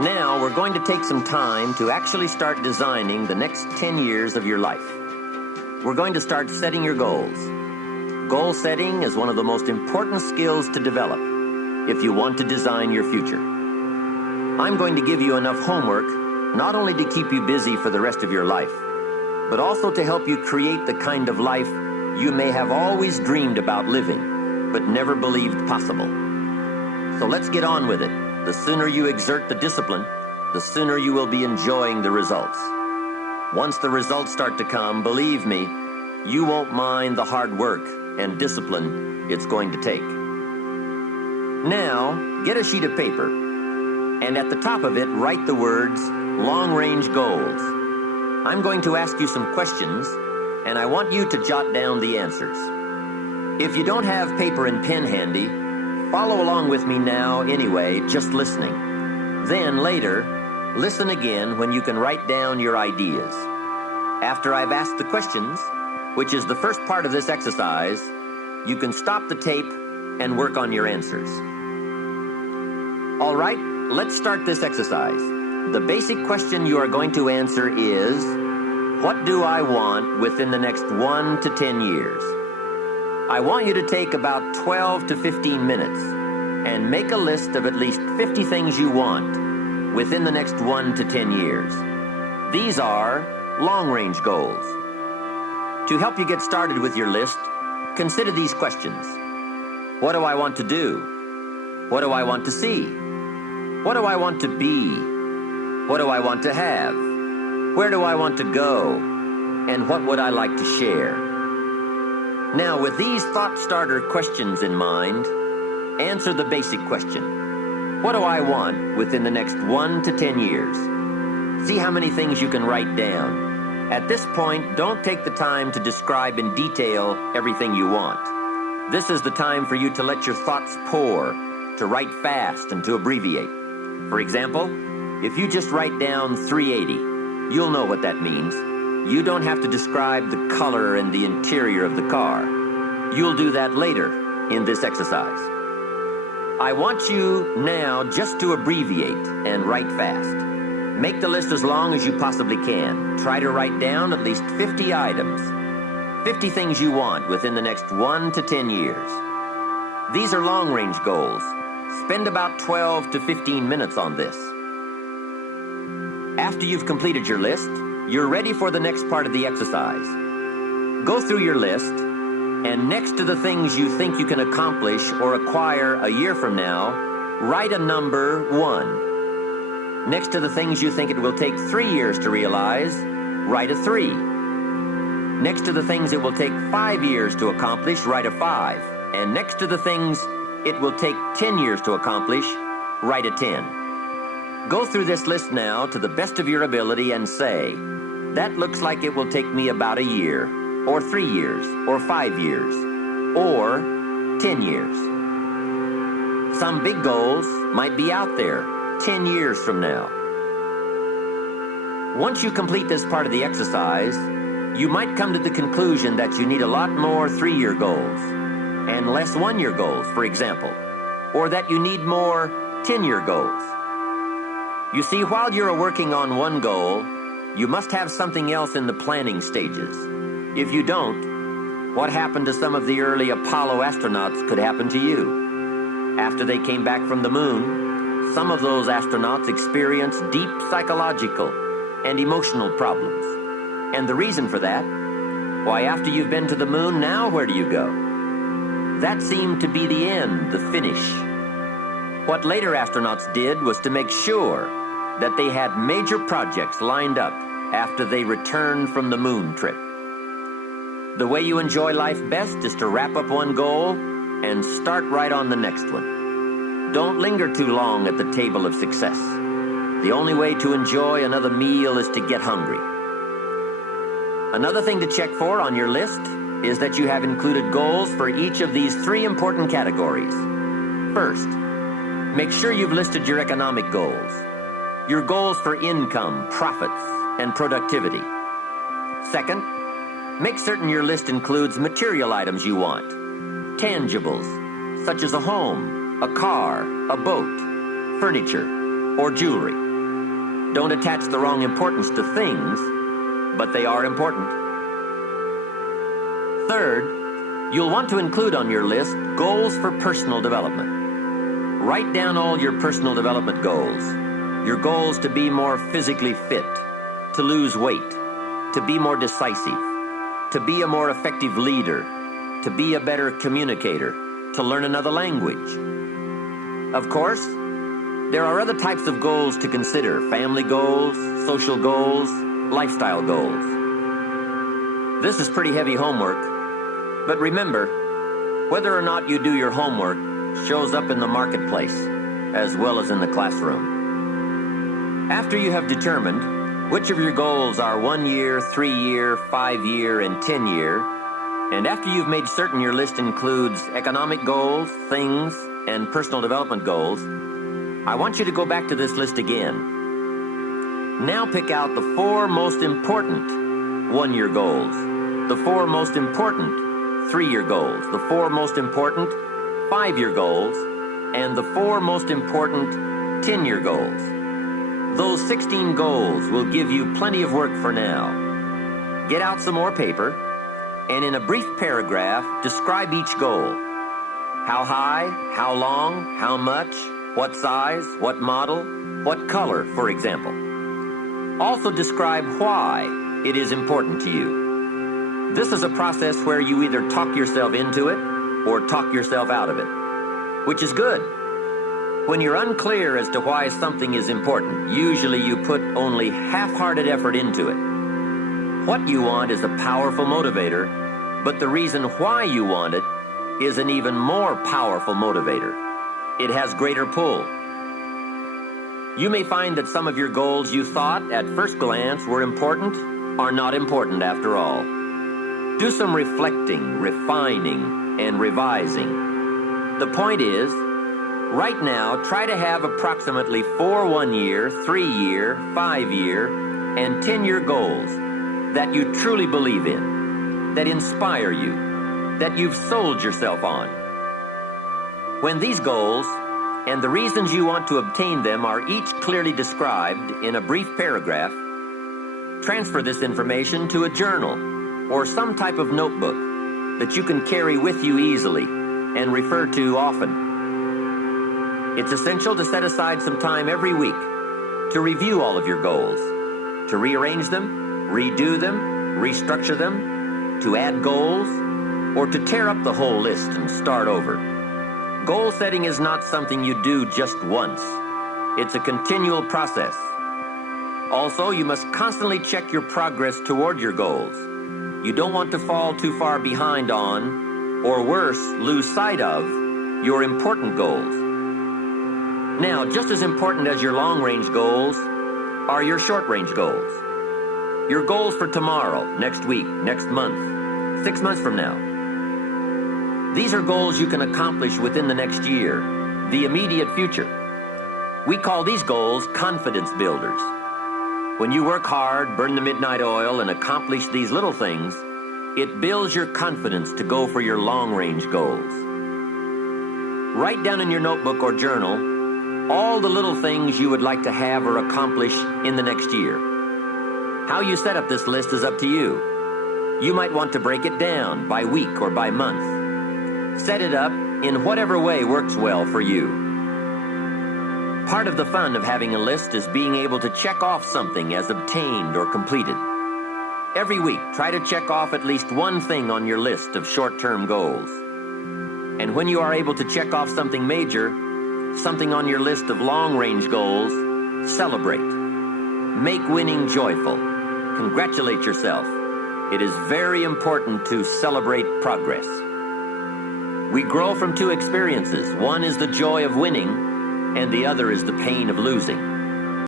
Now we're going to take some time to actually start designing the next 10 years of your life. We're going to start setting your goals. Goal setting is one of the most important skills to develop if you want to design your future. I'm going to give you enough homework not only to keep you busy for the rest of your life, but also to help you create the kind of life you may have always dreamed about living, but never believed possible. So let's get on with it. The sooner you exert the discipline, the sooner you will be enjoying the results. Once the results start to come, believe me, you won't mind the hard work and discipline it's going to take. Now, get a sheet of paper, and at the top of it, write the words, long-range goals. I'm going to ask you some questions, and I want you to jot down the answers. If you don't have paper and pen handy, follow along with me now anyway, just listening. Then later, listen again when you can write down your ideas. After I've asked the questions, which is the first part of this exercise, you can stop the tape and work on your answers. All right, let's start this exercise. The basic question you are going to answer is, what do I want within the next 1 to 10 years? I want you to take about 12 to 15 minutes and make a list of at least 50 things you want within the next 1 to 10 years. These are long-range goals. To help you get started with your list, consider these questions. What do I want to do? What do I want to see? What do I want to be? What do I want to have? Where do I want to go? And what would I like to share? Now, with these thought starter questions in mind, answer the basic question. What do I want within the next 1 to 10 years? See how many things you can write down. At this point, don't take the time to describe in detail everything you want. This is the time for you to let your thoughts pour, to write fast and to abbreviate. For example, if you just write down 380, you'll know what that means. You don't have to describe the color and the interior of the car. You'll do that later in this exercise. I want you now just to abbreviate and write fast. Make the list as long as you possibly can. Try to write down at least 50 items, 50 things you want within the next 1 to 10 years. These are long-range goals. Spend about 12 to 15 minutes on this. After you've completed your list, you're ready for the next part of the exercise. Go through your list, and next to the things you think you can accomplish or acquire a year from now, write a number 1. Next to the things you think it will take 3 years to realize, write a 3. Next to the things it will take 5 years to accomplish, write a 5. And next to the things it will take 10 years to accomplish, write a 10. Go through this list now to the best of your ability and say, that looks like it will take me about a year, or 3 years, or 5 years, or 10 years. Some big goals might be out there 10 years from now. Once you complete this part of the exercise, you might come to the conclusion that you need a lot more 3-year goals and less 1-year goals, for example, or that you need more 10-year goals. You see, while you're working on one goal, you must have something else in the planning stages. If you don't, what happened to some of the early Apollo astronauts could happen to you. After they came back from the moon, some of those astronauts experienced deep psychological and emotional problems. And the reason for that? Why, after you've been to the moon, now where do you go? That seemed to be the end, the finish. What later astronauts did was to make sure that they had major projects lined up after they returned from the moon trip. The way you enjoy life best is to wrap up one goal and start right on the next one. Don't linger too long at the table of success. The only way to enjoy another meal is to get hungry. Another thing to check for on your list is that you have included goals for each of these 3 important categories. First, make sure you've listed your economic goals, your goals for income, profits, and productivity. Second, make certain your list includes material items you want, tangibles, such as a home, a car, a boat, furniture, or jewelry. Don't attach the wrong importance to things, but they are important. Third, you'll want to include on your list goals for personal development. Write down all your personal development goals. Your goals to be more physically fit, to lose weight, to be more decisive, to be a more effective leader, to be a better communicator, to learn another language. Of course, there are other types of goals to consider: family goals, social goals, lifestyle goals. This is pretty heavy homework, but remember, whether or not you do your homework shows up in the marketplace as well as in the classroom. After you have determined which of your goals are 1 year, 3 year, 5 year, and 10 year, and after you've made certain your list includes economic goals, things, and personal development goals, I want you to go back to this list again. Now pick out the 4 most important 1-year goals, the 4 most important 3-year goals, the 4 most important 5-year goals, and the 4 most important 10-year goals. Those 16 goals will give you plenty of work for now. Get out some more paper, and in a brief paragraph, describe each goal. How high, how long, how much, what size, what model, what color, for example. Also describe why it is important to you. This is a process where you either talk yourself into it or talk yourself out of it, which is good. When you're unclear as to why something is important, usually you put only half-hearted effort into it. What you want is a powerful motivator, but the reason why you want it is an even more powerful motivator. It has greater pull. You may find that some of your goals you thought at first glance were important are not important after all. Do some reflecting, refining, and revising. The point is, right now, try to have approximately 4 1-year, 3-year, 5-year, and 10-year goals that you truly believe in, that inspire you, that you've sold yourself on. When these goals and the reasons you want to obtain them are each clearly described in a brief paragraph, transfer this information to a journal or some type of notebook that you can carry with you easily and refer to often. It's essential to set aside some time every week to review all of your goals, to rearrange them, redo them, restructure them, to add goals, or to tear up the whole list and start over. Goal setting is not something you do just once. It's a continual process. Also, you must constantly check your progress toward your goals. You don't want to fall too far behind on, or worse, lose sight of, your important goals. Now, just as important as your long-range goals are your short-range goals. Your goals for tomorrow, next week, next month, 6 months from now. These are goals you can accomplish within the next year, the immediate future. We call these goals confidence builders. When you work hard, burn the midnight oil, and accomplish these little things, it builds your confidence to go for your long-range goals. Write down in your notebook or journal all the little things you would like to have or accomplish in the next year. How you set up this list is up to you. You might want to break it down by week or by month. Set it up in whatever way works well for you. Part of the fun of having a list is being able to check off something as obtained or completed. Every week, try to check off at least one thing on your list of short-term goals. And when you are able to check off something major, something on your list of long-range goals, celebrate. Make winning joyful. Congratulate yourself. It is very important to celebrate progress. We grow from 2 experiences. One is the joy of winning, and the other is the pain of losing.